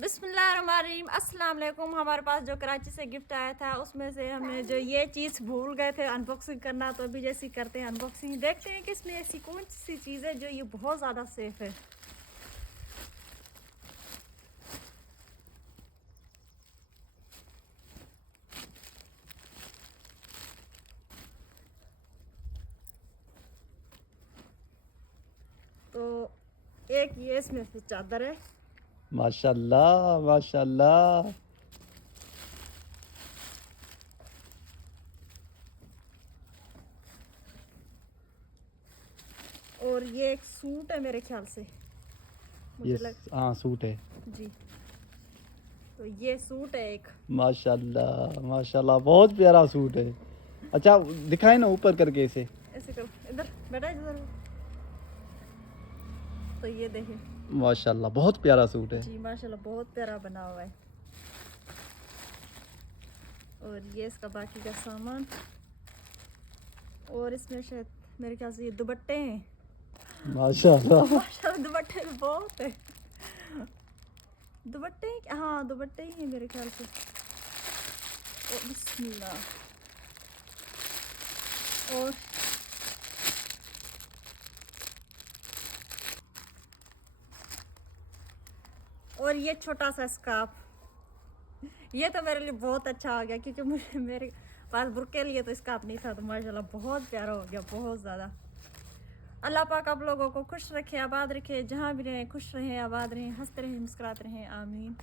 बिस्मिल्लाहिर्रहमानिर्रहीम, अस्सलाम वालेकुम। हमारे पास जो कराची से गिफ्ट आया था उसमें से हमने जो ये चीज़ भूल गए थे अनबॉक्सिंग करना, तो अभी जैसी करते हैं अनबॉक्सिंग, देखते हैं कि इसमें ऐसी कौन सी चीज़ है जो ये बहुत ज़्यादा सेफ है। तो एक ये इसमें से चादर है। माशाल्लाह माशाल्लाह। और ये एक सूट है मेरे ख्याल से, मुझे ये हाँ सूट है जी। तो ये सूट है एक। माशाल्लाह माशाल्लाह, बहुत प्यारा सूट है। अच्छा दिखाए ना ऊपर करके इसे। ऐसे करो, इधर बेटा इधर। तो ये देखिए माशाल्लाह बहुत प्यारा सूट है। जी, माशाल्लाह बहुत प्यारा बना हुआ है। और ये इसका बाकी का सामान, और इसमें शायद मेरे ख्याल से ये दुपट्टे हैं। माशाल्लाह माशाल्लाह दुपट्टे भी बहुत है। दुपट्टे हैं, हाँ दुपट्टे ही हैं मेरे ख्याल से। ओ बिस्मिल्लाह। और ये छोटा सा स्कार्फ, ये तो मेरे लिए बहुत अच्छा हो गया क्योंकि मुझे मेरे पास बुर्के के लिए तो स्कार्फ नहीं था। तो माशाल्लाह बहुत प्यारा हो गया, बहुत ज़्यादा। अल्लाह पाक आप लोगों को खुश रखे, आबाद रखे, जहाँ भी रहें खुश रहें, आबाद रहें, हंसते रहें, मुस्कुराते रहें, आमीन।